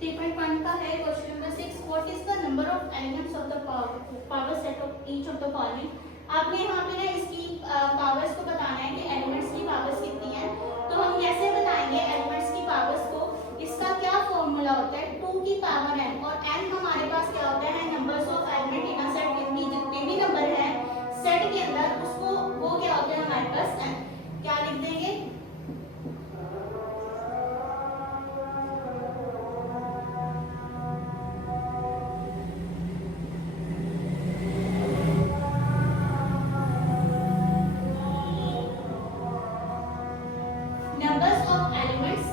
3.1 का है question number 6, what is the number of elements of the power set of each of the following. आपने यहाँ पे ना इसकी पावर्स को बताना है कि एलिमेंट्स की पावर्स कितनी है। तो हम कैसे बताएंगे एलिमेंट्स की पावर्स को, इसका क्या फॉर्मूला होता है 2 की पावर n, और n हमारे पास क्या होता है numbers of element in a set, जितने भी नंबर हैं सेट के अंदर उसको वो क्या होते हैं हमारे पास n। क्या लिख देंगे नंबर्स ऑफ एलिमेंट्स,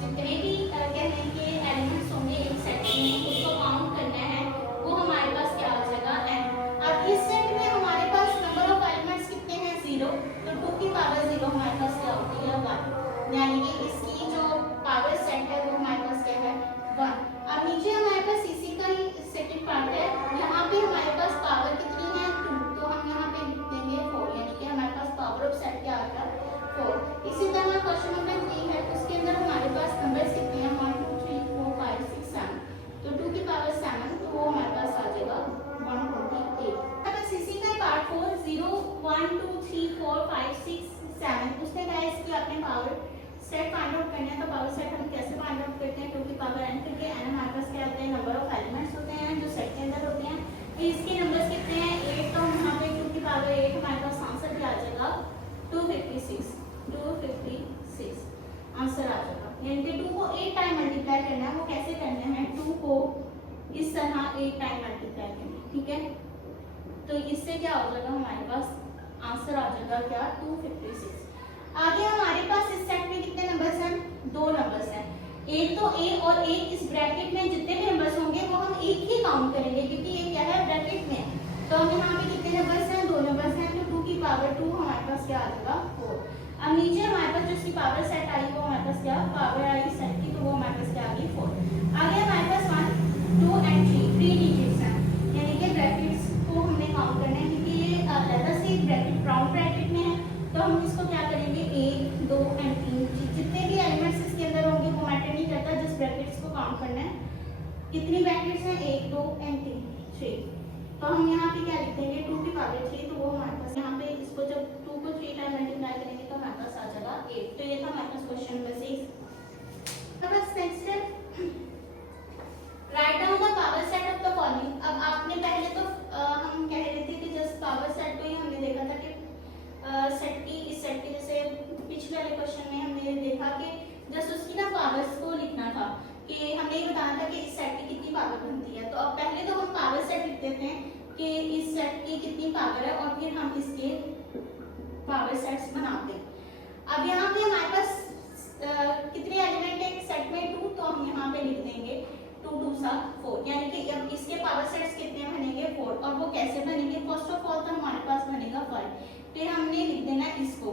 जितने भी कहेंगे एलिमेंट्स होंगे एक सेट में उसको काउंट करना है, वो हमारे पास क्या हो जाएगा n। अब इस सेट में हमारे पास नंबर ऑफ एलिमेंट्स कितने हैं 0, तो 2 की पावर 0 हमारे पास क्या होती है 1, यानी कि इसकी जो पावर सेट है वो हमारे पास क्या है 1। अब नीचे हमारे पास इसी का ही सेकंड पार्ट है, यहाँ पे हमारे पास पावर कितनी है 2, तो हम यहाँ पे लिख देंगे 4, यानी कि हमारे पास पावर ऑफ सेट क्या आ गया 4। इसी तरह क्वेश्चन नंबर 3 है, उसके अंदर हमारे पास नंबर्स कितने हैं 1 2 3 4 5 6 7, तो 2 की पावर 7, तो वो हमारे पास आ जाएगा 128। अब इसी का पार्ट 4 0 1 2 3 4 5 6 7, उसने कहा इसकी आपने पावर सेट फाइंड आउट करना है। तो पावर सेट हम कैसे फाइंड आउट करते हैं 2 की पावर n करके, n हमारे पास क्या होते हैं नंबर ऑफ एलिमेंट्स होते हैं जो सेट के अंदर होते हैं। इसके नंबर्स कितने हैं 8, तो यहाँ पे 2 की पावर 8 हमारे पास आंसर क्या आ जाएगा 256 आंसर आ जाएगा। यानी कि 2 को 8 टाइम मल्टीप्लाई करना है, वो कैसे करना है 2 को इस तरह 8 टाइम मल्टीप्लाई करना है, ठीक है। तो इससे क्या हो जाएगा हमारे पास आंसर आ जाएगा क्या 256। आगे हमारे पास इस सेट में कितने नंबर्स हैं 2 नंबर्स हैं, एक तो a और एक इस ब्रैकेट में जितने भी नंबर्स होंगे वो हम एक ही काउंट करेंगे क्योंकि ये क्या है ब्रैकेट में। तो हम यहाँ पे कितने नंबर्स हैं 2 नंबर्स हैं, तो 2 की पावर 2 हमारे पास क्या आ जाएगा 4। अब नीचे हमारे पास जो इसकी पावर सेट आई वो हमारे पास क्या पावर आई सेट की, तो वो हमारे पास क्या आ गई 4। आगे हमारे पास 1 2 एंड 3 डिजिट्स हैं, यानी कि ब्रैकेट्स को हमने काउंट करना है क्योंकि ये अलग से ब्रैकेट राउंड ब्रैकेट में है। तो हम इसको क्या करेंगे 1 2 एंड 3, जितने भी एलिमेंट्स इसके अंदर होंगे वो मैटर नहीं करता, जिस ब्रैकेट्स को काउंट करना है। कितनी ब्रैकेट्स हैं 1 2 एंड 3। तो हम यहाँ पे क्या लिख देंगे 2 की पावर 3, तो वो हमारे पास यहाँ पे इसको जब 2 को 3 टाइम मल्टीप्लाई करेंगे तो हमारे पास आ जाएगा 8। तो ये था हमारे पास क्वेश्चन नंबर 6। अब नेक्स्ट है write down the power set of the following. अब आपने पहले तो हम कह रहे थे कि जस्ट पावर सेट को ही हमने देखा था कि सेट की इस सेट के जैसे पिछले वाले क्वेश्चन में हमने देखा कि जस्ट उसकी ना पावर्स को लिखना था, कि हमने ये बताना था कि इस सेट की कितनी पावर बनती है। तो अब पहले तो हम पावर सेट लिख देते हैं कि इस सेट की कितनी पावर है और फिर हम इसके पावर सेट्स बनाते हैं। अब यहाँ पे हमारे पास कितने एलिमेंट है एक सेट में 2, तो हम यहाँ पे लिख देंगे 2 2 4, यानी कि अब इसके पावर सेट्स कितने बनेंगे 4। और वो कैसे बनेंगे फर्स्ट ऑफ ऑल तो हमारे पास बनेगा 5, फिर हमने लिख देना इसको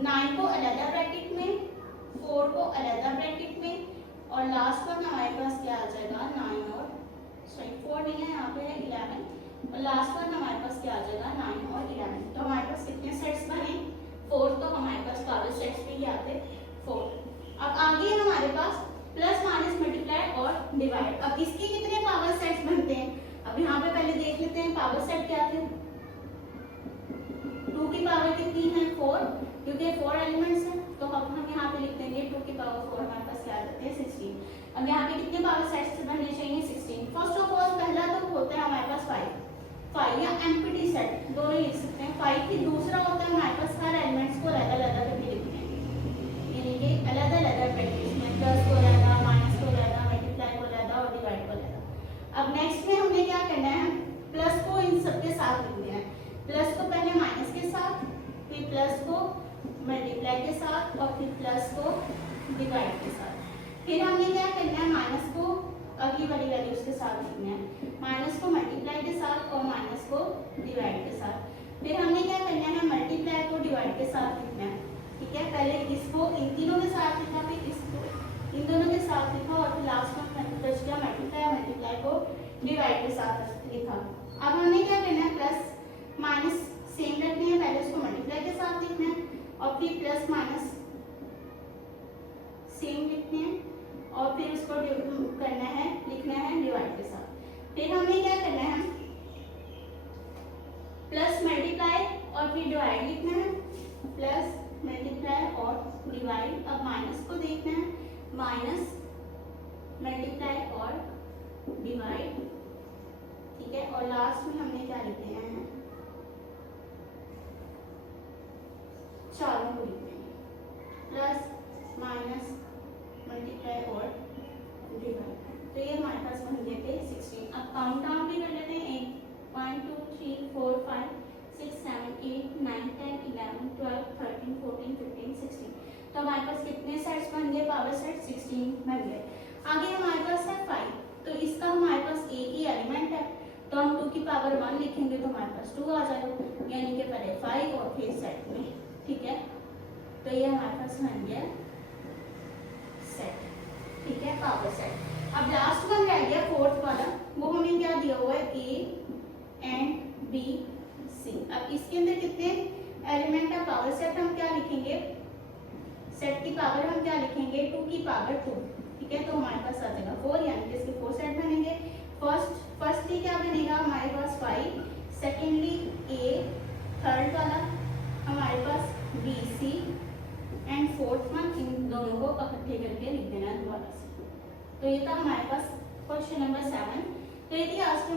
9 को अलग ब्रैकेट में 4 को अलग ब्रैकेट में, और लास्ट वन हमारे पास क्या आ जाएगा 9 और 4 नहीं है यहाँ पे है 11, और लास्ट वन हमारे पास क्या आ जाएगा 9 और 11। तो हमारे पास कितने सेट्स बने 4, तो हमारे पास पावर सेट्स भी क्या थे 4। अब आगे हमारे पास प्लस माइनस मल्टीप्लाई और डिवाइड। अब इसके कितने पावर सेट्स बनते हैं, अब यहाँ पे पहले देख लेते हैं पावर सेट क्या थे। 2 की पावर कितनी है 4, क्योंकि 4 एलिमेंट्स हैं, तो अब हम यहाँ पे लिख देंगे 2 की पावर 4 हमारे पास क्या आ जाते हैं 16। अब यहाँ पे कितने पावर सेट्स बनने चाहिए 16। फर्स्ट ऑफ ऑल पहला तो होता है हमारे पास 5 या एम्प्टी सेट दोनों लिख सकते हैं 5 की। दूसरा होता है हमारे पास हर एलिमेंट्स को अलग अलग करके लिखते हैं, यानी कि अलग अलग ब्रैकेट्स में प्लस को अलग माइनस को अलग मल्टीप्लाई को अलग और डिवाइड को अलग। अब नेक्स्ट में हमने क्या करना है प्लस को इन सबके साथ लिख देना है, प्लस को पहले माइनस के साथ, फिर प्लस को मल्टीप्लाई के साथ, और फिर प्लस को डिवाइड के साथ। फिर हमने क्या करना है माइनस को अगली वाली वैल्यूज के साथ लिखना है, माइनस को मल्टीप्लाई के साथ और माइनस को डिवाइड के साथ। फिर हमने क्या करना है मल्टीप्लाई को डिवाइड के साथ लिखना है, ठीक है। पहले इसको इन तीनों के साथ लिखा, फिर इसको इन दोनों के साथ लिखा, और फिर लास्ट में बच गया मल्टीप्लाई को डिवाइड के साथ लिखा। अब हमें क्या करना है प्लस माइनस सेम रखने हैं, पहले उसको मल्टीप्लाई के साथ लिखना है और फिर प्लस माइनस सेम लिखते हैं और फिर उसको डिवाइड, अब माइनस को देखना है, माइनस मल्टीप्लाई और डिवाइड, ठीक है। और लास्ट में हमने क्या लिख देना है, चारों को लिख देंगे, प्लस माइनस मल्टीप्लाई और डिवाइड। तो ये हमारे पास बन गए थे 16। अब काउंट डाउन भी कर लेते हैं, 1 2 3 4 5 6 7 8 9 10 11 12 13 14 15 16। तो हमारे पास कितने सेट्स बन गए, पावर सेट 16 बन गए। आगे हमारे पास है 5, तो इसका हमारे पास एक ही एलिमेंट है, तो हम 2 की पावर 1 लिखेंगे तो हमारे पास 2 आ जाएगा, यानी कि पहले 5 और फिर सेट में, ठीक है। तो ये हमारे पास बन गया सेट, ठीक है, पावर सेट। अब लास्ट वन रह गया फोर्थ वाला, वो हमें क्या दिया हुआ है, ए एंड बी सी। अब इसके अंदर कितने एलिमेंट है, पावर सेट हम क्या लिखेंगे, सेट की पावर हम क्या लिखेंगे, 2 की पावर 2, ठीक है। तो हमारे पास आ जाएगा 4, यानी कि इसके 4 सेट बनेंगे। फर्स्टली क्या बनेगा हमारे पास 5, सेकेंडली ए, थर्ड वाला हमारे पास B C and fourth one, इन दोनों को इकट्ठे करके लिख देना है दोबारा से। तो ये था हमारे पास क्वेश्चन नंबर 7। तो ये थी आज का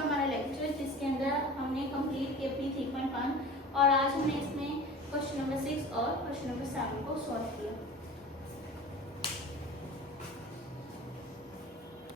हमारा लेक्चर, जिसके अंदर हमने कंप्लीट किया अपनी 3.1 और आज हमने इसमें क्वेश्चन नंबर 6 और क्वेश्चन नंबर 7 को सॉल्व किया।